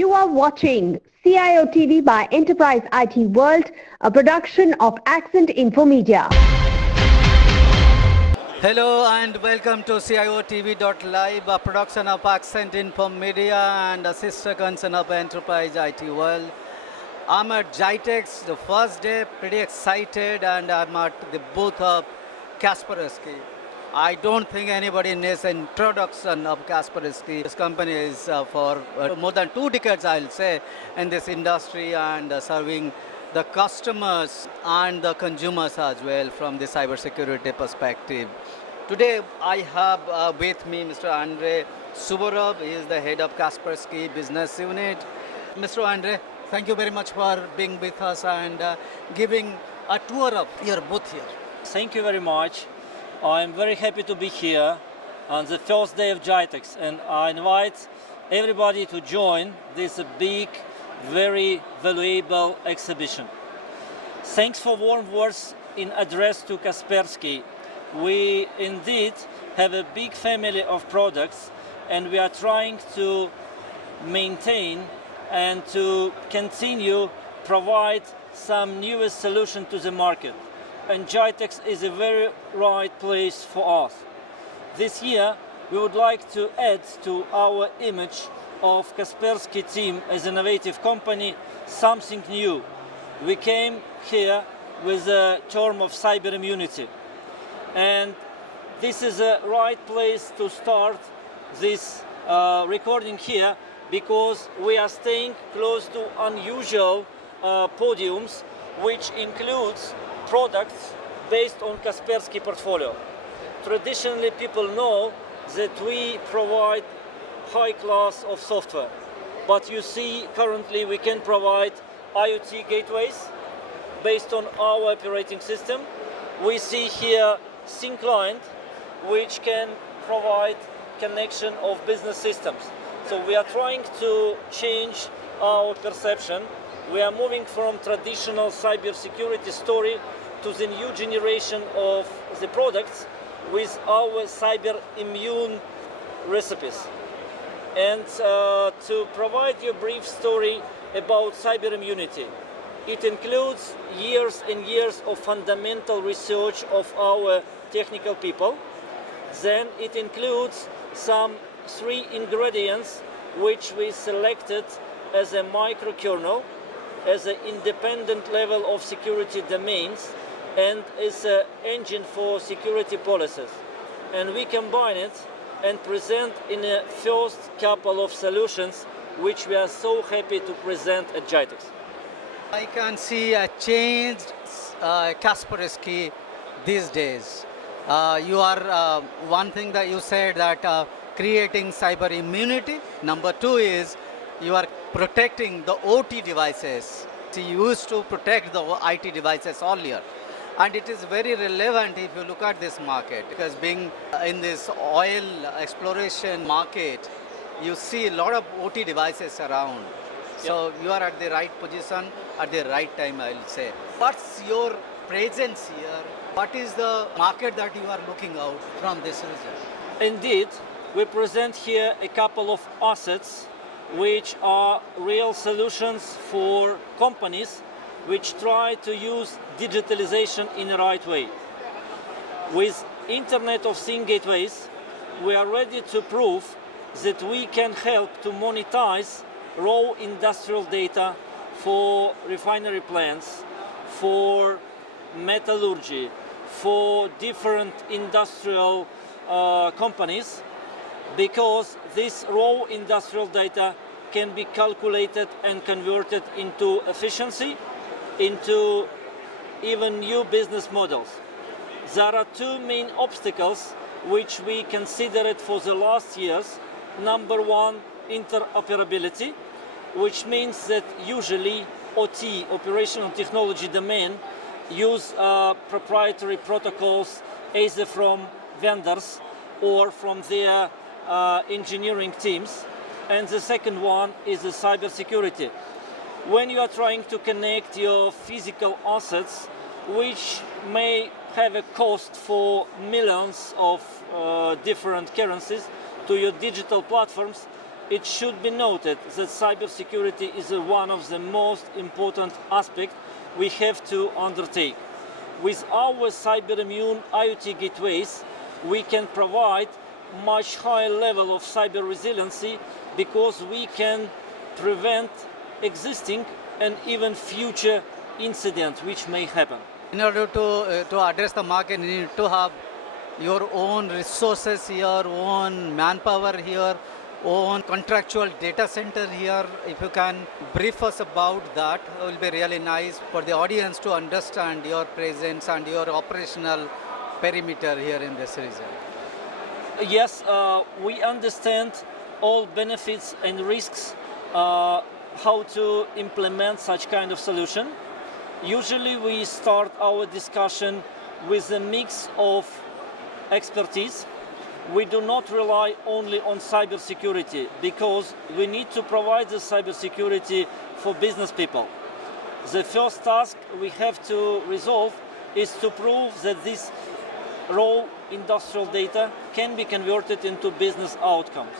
You are watching CIOTV by Enterprise IT World, a production of Accent Info Media. Hello and welcome to CIOTV.live, a production of Accent Info Media and a sister concern of Enterprise IT World. I'm at GITEX, the first day, pretty excited, and I'm at the booth of Kaspersky. I don't think anybody needs an introduction of Kaspersky. This company is for more than 2 decades, I'll say, in this industry and serving the customers and the consumers as well from the cybersecurity perspective. Today I have with me Mr. Andrey Suvorov. He is the head of Kaspersky business unit. Mr. Andrey, thank you very much for being with us and giving a tour of your booth here. Thank you very much. I'm very happy to be here on the first day of GITEX, and I invite everybody to join this big, very valuable exhibition. Thanks for warm words in address to Kaspersky. We indeed have a big family of products, and we are trying to maintain and to continue provide some newest solution to the market. And GITEX is a very right place for us. This year, we would like to add to our image of Kaspersky team as an innovative company something new. We came here with a term of cyber immunity. And this is a right place to start this recording here, because we are staying close to unusual podiums, which includes products based on Kaspersky portfolio. Traditionally, people know that we provide high class of software, but you see currently we can provide IoT gateways based on our operating system. We see here SYNC client, which can provide connection of business systems. So we are trying to change our perception. We are moving from traditional cybersecurity story to the new generation of the products with our cyber immune recipes. And to provide you a brief story about cyber immunity, it includes years and years of fundamental research of our technical people. Then it includes some 3 ingredients which we selected as a microkernel, as an independent level of security domains, and as an engine for security policies. And we combine it and present in a first couple of solutions, which we are so happy to present at GITEX. I can see a changed Kaspersky these days. You are one thing that you said that creating cyber immunity. Number 2 is you are protecting the OT devices. So you used to protect the IT devices earlier. And it is very relevant if you look at this market, because being in this oil exploration market, you see a lot of OT devices around. So you are at the right position at the right time, I'll say. What's your presence here? What is the market that you are looking out from this region? Indeed, we present here a couple of assets which are real solutions for companies which try to use digitalization in the right way. With Internet of Things gateways, we are ready to prove that we can help to monetize raw industrial data for refinery plants, for metallurgy, for different industrial companies, because this raw industrial data can be calculated and converted into efficiency, into even new business models. There are 2 main obstacles which we considered for the last years. Number 1, interoperability, which means that usually OT, operational technology domain, use proprietary protocols either from vendors or from their engineering teams. And the second one is the cybersecurity. When you are trying to connect your physical assets, which may have a cost for millions of different currencies, to your digital platforms, it should be noted that cybersecurity is one of the most important aspects we have to undertake. With our cyber immune IoT gateways, we can provide much higher level of cyber resiliency because we can prevent existing and even future incidents which may happen. In order to address the market, you need to have your own resources here, own manpower here, own contractual data center here. If you can brief us about that, it will be really nice for the audience to understand your presence and your operational perimeter here in this region. Yes, we understand all benefits and risks, how to implement such kind of solution. Usually we start our discussion with a mix of expertise. We do not rely only on cybersecurity because we need to provide the cybersecurity for business people. The first task we have to resolve is to prove that this raw industrial data can be converted into business outcomes.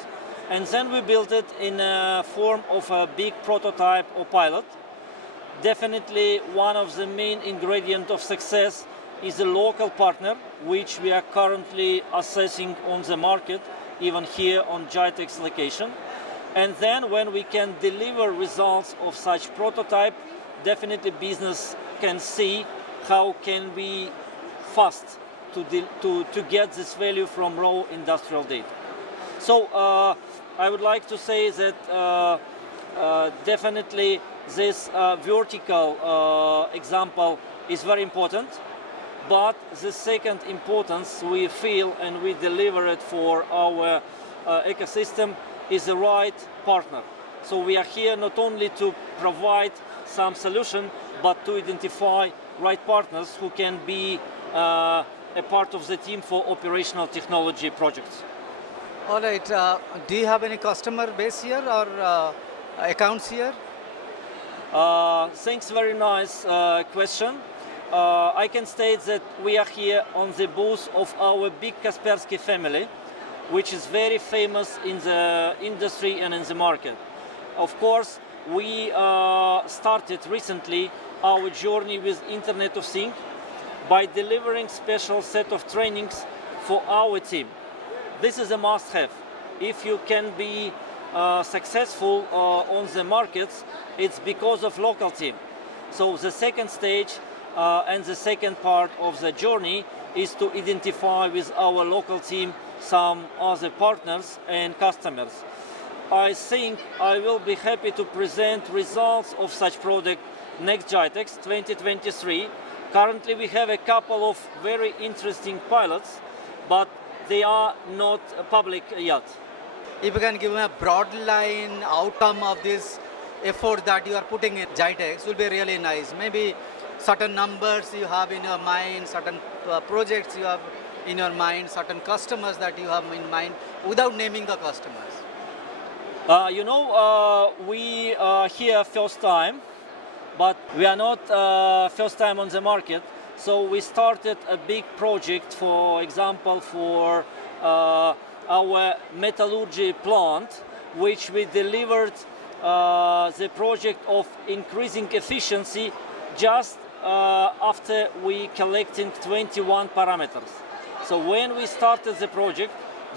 And then we build it in a form of a big prototype or pilot. Definitely one of the main ingredients of success is a local partner, which we are currently assessing on the market, even here on JITEX location. And then when we can deliver results of such prototype, definitely business can see how can we fast to get this value from raw industrial data. So I would like to say that definitely this vertical example is very important, but the second importance we feel and we deliver it for our ecosystem is the right partner. So we are here not only to provide some solution, but to identify right partners who can be a part of the team for operational technology projects. All right. Do you have any customer base here or accounts here? Thanks, very nice question. I can state that we are here on the booth of our big Kaspersky family, which is very famous in the industry and in the market. Of course, we started recently our journey with Internet of Things by delivering special set of trainings for our team. This is a must-have. If you can be successful on the markets, it's because of local team. So the second stage and the second part of the journey is to identify with our local team some other partners and customers. I think I will be happy to present results of such project next JITEX 2023. Currently we have a couple of very interesting pilots, but they are not public yet. If you can give me a broad line outcome of this effort that you are putting in JITEX, will be really nice. Maybe certain numbers you have in your mind, certain projects you have in your mind, certain customers that you have in mind, without naming the customers. We are here first time, but we are not first time on the market. So we started a big project, for example, for our metallurgy plant, which we delivered the project of increasing efficiency just after we collecting 21 parameters. So when we started the project,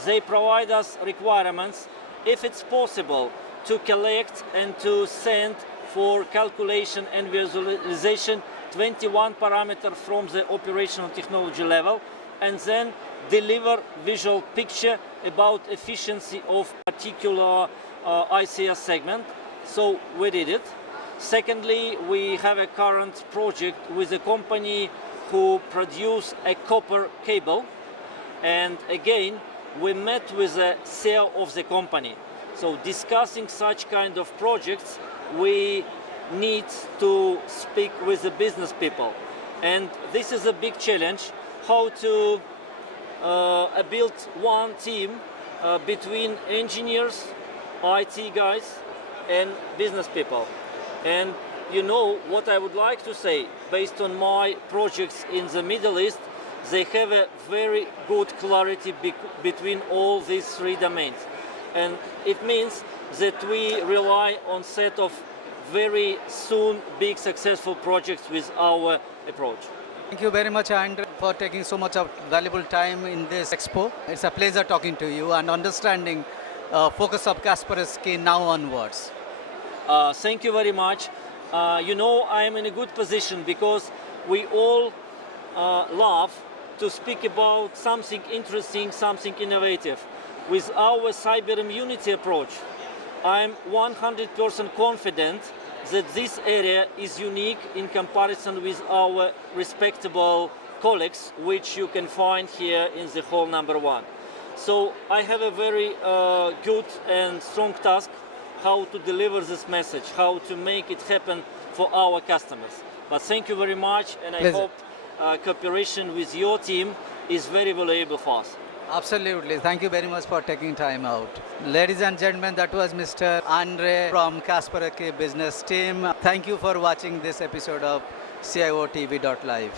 they provide us requirements, if it's possible, to collect and to send for calculation and visualization 21 parameters from the operational technology level, and then deliver visual picture about efficiency of particular ICS segment. So we did it. Secondly, we have a current project with a company who produce a copper cable, and again we met with the CEO of the company. So discussing such kind of projects, we need to speak with the business people, and this is a big challenge, how to build one team between engineers, IT guys and business people. And you know what I would like to say, based on my projects in the Middle East, they have a very good clarity between all these three domains. And it means that we rely on set of very soon big successful projects with our approach. Thank you very much, Andrey, for taking so much of valuable time in this expo. It's a pleasure talking to you and understanding focus of Kaspersky now onwards. Thank you very much. You know, I am in a good position because we all love to speak about something interesting, something innovative. With our cyber immunity approach, I'm 100% confident that this area is unique in comparison with our respectable colleagues, which you can find here in the hall number 1. So I have a very good and strong task how to deliver this message, how to make it happen for our customers. But thank you very much, and I hope cooperation with your team is very valuable for us. Absolutely. Thank you very much for taking time out. Ladies and gentlemen, that was Mr. Andrey from Kaspersky business team. Thank you for watching this episode of CIOTV.live.